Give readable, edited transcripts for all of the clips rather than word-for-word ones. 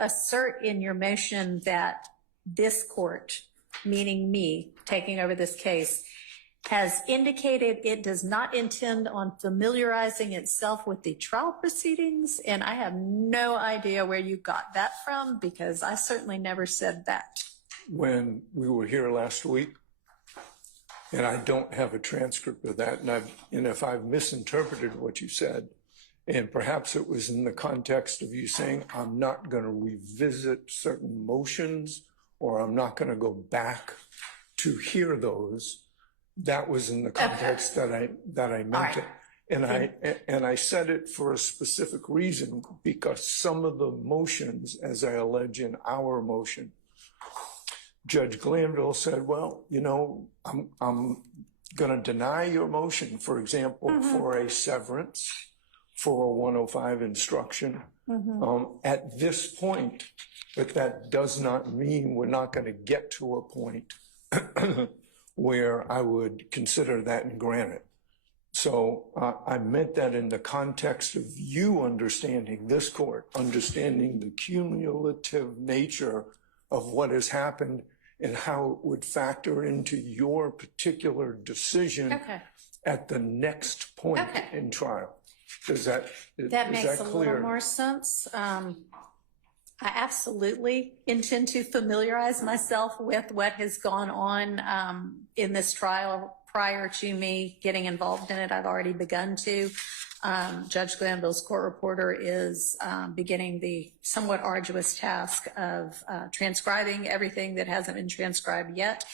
assert in your motion that this court, meaning me taking over this case, has indicated it does not intend on familiarizing itself with the trial proceedings? And I have no idea where you got that from, because I certainly never said that. When we were here last week, and I don't have a transcript of that, and if I've misinterpreted what you said, and perhaps it was in the context of you saying, I'm not going to revisit certain motions, or I'm not going to go back to hear those, that was in the context that I meant it. And I said it for a specific reason, because some of the motions, as I allege in our motion, Judge Glanville said, well, you know, I'm going to deny your motion, for example, for a severance, for a 105 instruction at this point, but that does not mean we're not going to get to a point where I would consider that and grant it. So I meant that in the context of you understanding, this court, understanding the cumulative nature of what has happened and how it would factor into your particular decision at the next point in trial. That makes a little more sense. I absolutely intend to familiarize myself with what has gone on in this trial prior to me getting involved in it. I've already begun to. Judge Glanville's court reporter is beginning the somewhat arduous task of transcribing everything that hasn't been transcribed yet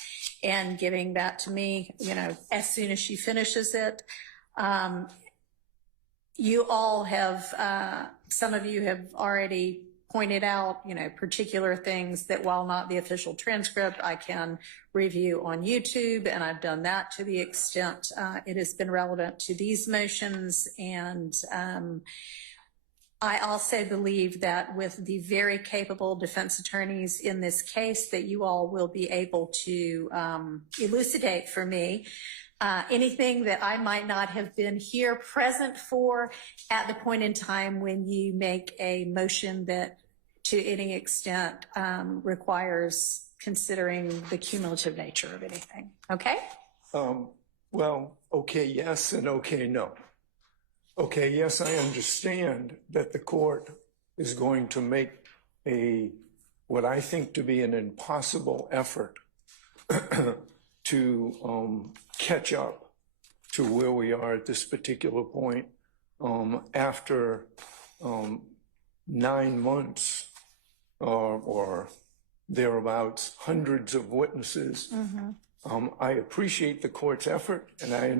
and giving that to me, you know, as soon as she finishes it. You all have, some of you have already pointed out, you know, particular things that, while not the official transcript, I can review on YouTube, and I've done that to the extent it has been relevant to these motions. And I also believe that with the very capable defense attorneys in this case, that you all will be able to elucidate for me anything that I might not have been here present for at the point in time when you make a motion that to any extent requires considering the cumulative nature of anything. Okay? Well, okay, yes, and okay, no. Okay, yes, I understand that the court is going to make what I think to be an impossible effort to catch up to where we are at this particular point after 9 months or thereabouts, hundreds of witnesses. I appreciate the court's effort, and I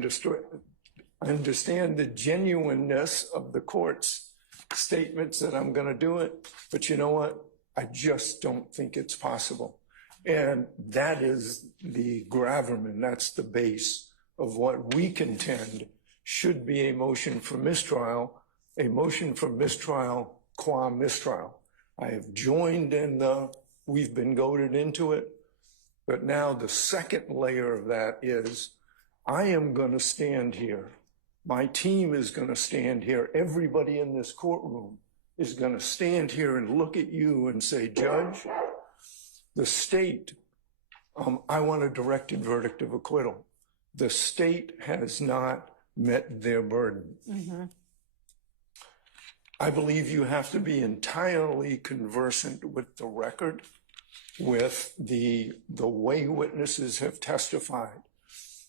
understand the genuineness of the court's statements that I'm going to do it, but you know what? I just don't think it's possible. And that is the gravamen, that's the base of what we contend should be a motion for mistrial, qua mistrial. I have joined in we've been goaded into it, but now the second layer of that is I am going to stand here. My team is going to stand here. Everybody in this courtroom is going to stand here and look at you and say, Judge, the state, I want a directed verdict of acquittal. The state has not met their burden. I believe you have to be entirely conversant with the record, with the way witnesses have testified,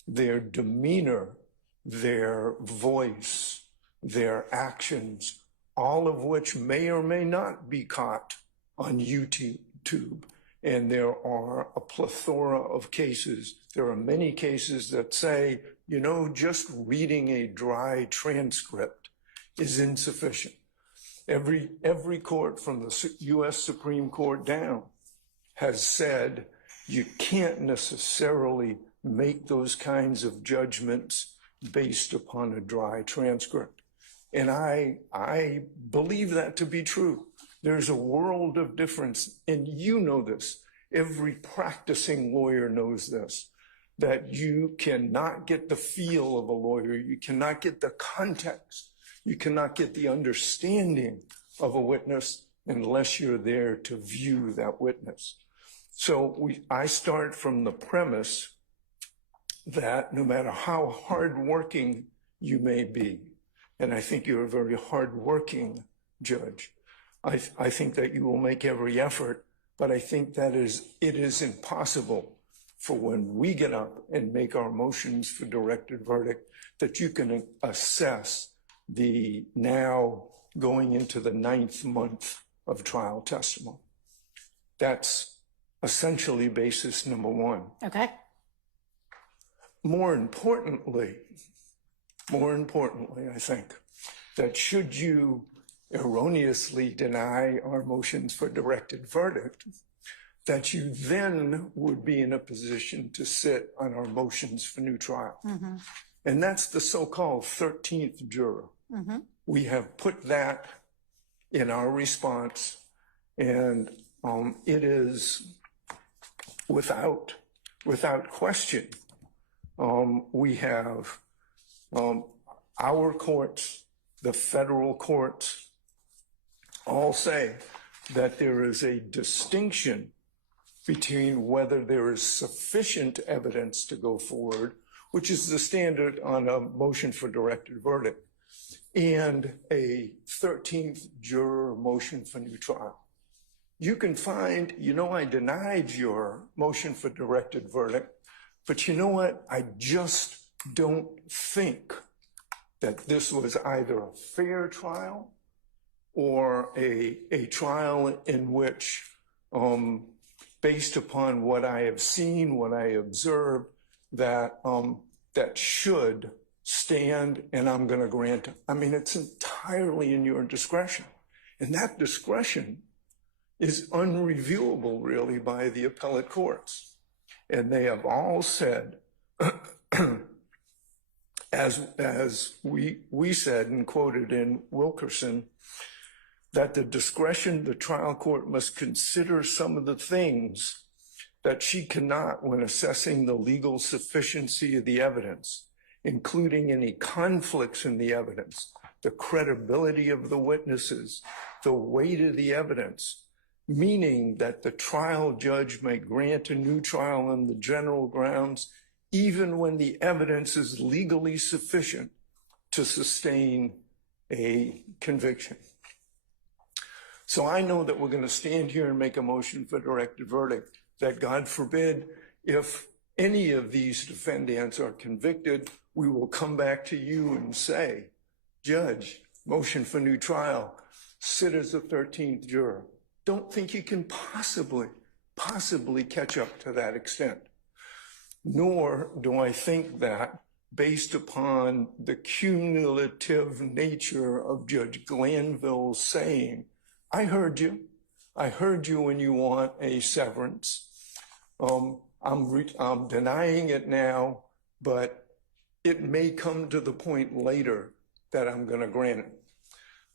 their demeanor, their voice, their actions, all of which may or may not be caught on YouTube. And there are a plethora of cases. There are many cases that say, you know, just reading a dry transcript is insufficient. Every court from the U.S. Supreme Court down has said you can't necessarily make those kinds of judgments based upon a dry transcript. And I believe that to be true. There's a world of difference, and you know this. Every practicing lawyer knows this, that you cannot get the feel of a lawyer. You cannot get the context. You cannot get the understanding of a witness unless you're there to view that witness. So I start from the premise that no matter how hardworking you may be, and I think you're a very hardworking judge, I think that you will make every effort, but I think that it is impossible for when we get up and make our motions for directed verdict that you can assess the now going into the 9th month of trial testimony. That's essentially basis number one. Okay. More importantly, I think that should you erroneously deny our motions for directed verdict, that you then would be in a position to sit on our motions for new trial. Mm-hmm. And that's the so-called 13th juror. Mm-hmm. We have put that in our response, and it is without question. We have our courts, the federal courts, all say that there is a distinction between whether there is sufficient evidence to go forward, which is the standard on a motion for directed verdict, and a 13th juror motion for new trial. You can find, I denied your motion for directed verdict, but you know what? I just don't think that this was either a fair trial or a trial in which, based upon what I have seen, what I observed, that should stand, and I'm going to grant it. I mean, it's entirely in your discretion. And that discretion is unreviewable, really, by the appellate courts. And they have all said, as we said and quoted in Wilkerson, that the discretion the trial court must consider some of the things that she cannot when assessing the legal sufficiency of the evidence, including any conflicts in the evidence, the credibility of the witnesses, the weight of the evidence, meaning that the trial judge may grant a new trial on the general grounds, even when the evidence is legally sufficient to sustain a conviction. So I know that we're going to stand here and make a motion for directed verdict, that God forbid, if any of these defendants are convicted, we will come back to you and say, Judge, motion for new trial, sit as a 13th juror. Don't think you can possibly catch up to that extent. Nor do I think that, based upon the cumulative nature of Judge Glanville's saying, I heard you when you want a severance. I'm denying it now, but it may come to the point later that I'm going to grant it.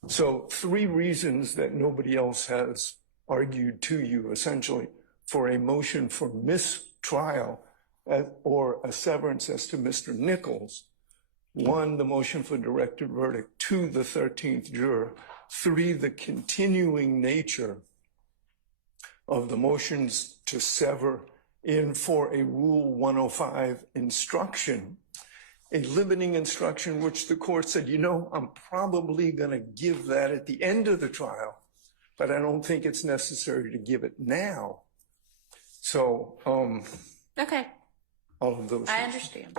So 3 reasons that nobody else has argued to you, essentially, for a motion for mistrial or a severance as to Mr. Nichols. 1, the motion for directed verdict. 2, the 13th juror. 3, the continuing nature of the motions to sever in for a Rule 105 instruction, a limiting instruction which the court said, I'm probably going to give that at the end of the trial, but I don't think it's necessary to give it now. So, okay. All of those. I understand.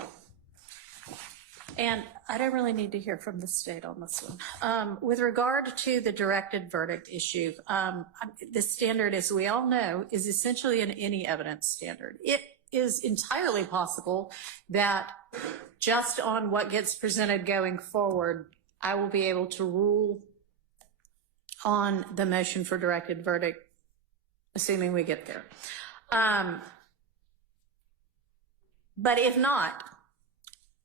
And I don't really need to hear from the state on this one. With regard to the directed verdict issue, the standard, as we all know, is essentially an any evidence standard. It is entirely possible that just on what gets presented going forward, I will be able to rule on the motion for directed verdict, assuming we get there. But if not,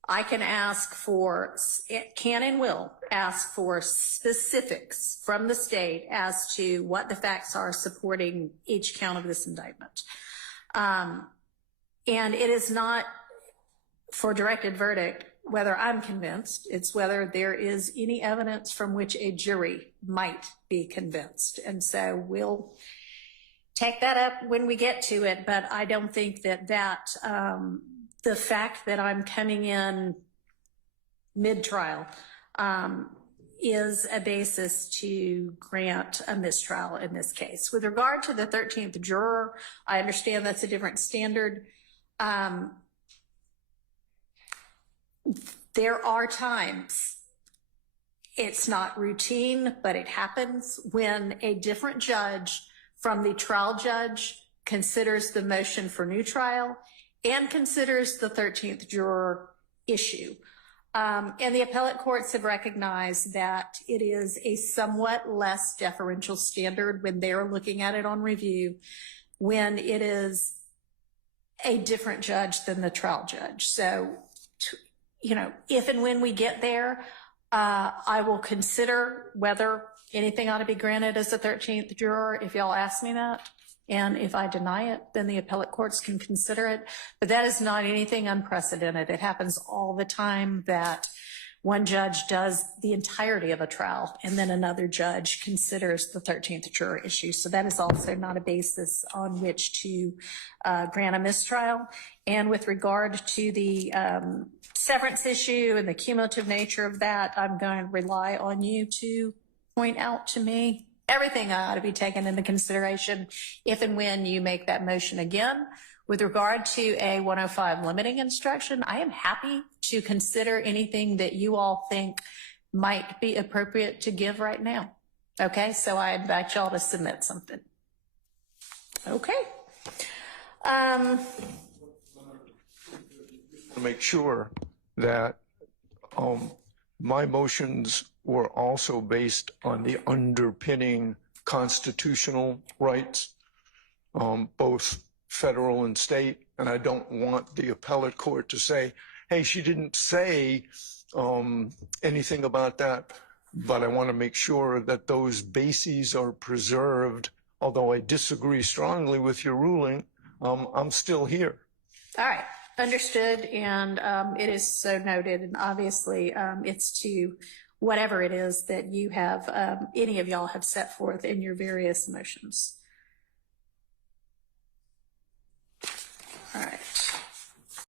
I can and will ask for specifics from the state as to what the facts are supporting each count of this indictment. And it is not, for directed verdict, whether I'm convinced. It's whether there is any evidence from which a jury might be convinced. And so we'll take that up when we get to it, but I don't think that the fact that I'm coming in mid-trial is a basis to grant a mistrial in this case. With regard to the 13th juror, I understand that's a different standard. There are times, it's not routine, but it happens when a different judge from the trial judge considers the motion for new trial and considers the 13th juror issue. And the appellate courts have recognized that it is a somewhat less deferential standard when they're looking at it on review, when it is a different judge than the trial judge. So, you know, if and when we get there, I will consider whether anything ought to be granted as a 13th juror, if y'all ask me that. And if I deny it, then the appellate courts can consider it. But that is not anything unprecedented. It happens all the time that one judge does the entirety of a trial and then another judge considers the 13th juror issue. So that is also not a basis on which to grant a mistrial. And with regard to the severance issue and the cumulative nature of that, I'm going to rely on you to point out to me everything ought to be taken into consideration if and when you make that motion again. With regard to a 105 limiting instruction, I am happy to consider anything that you all think might be appropriate to give right now. Okay, so I invite y'all to submit something. Okay. To make sure that my motions were also based on the underpinning constitutional rights, both federal and state. And I don't want the appellate court to say, hey, she didn't say anything about that. But I want to make sure that those bases are preserved. Although I disagree strongly with your ruling, I'm still here. All right. Understood. And it is so noted. And obviously, it's to whatever it is that you have, any of y'all have set forth in your various motions. All right.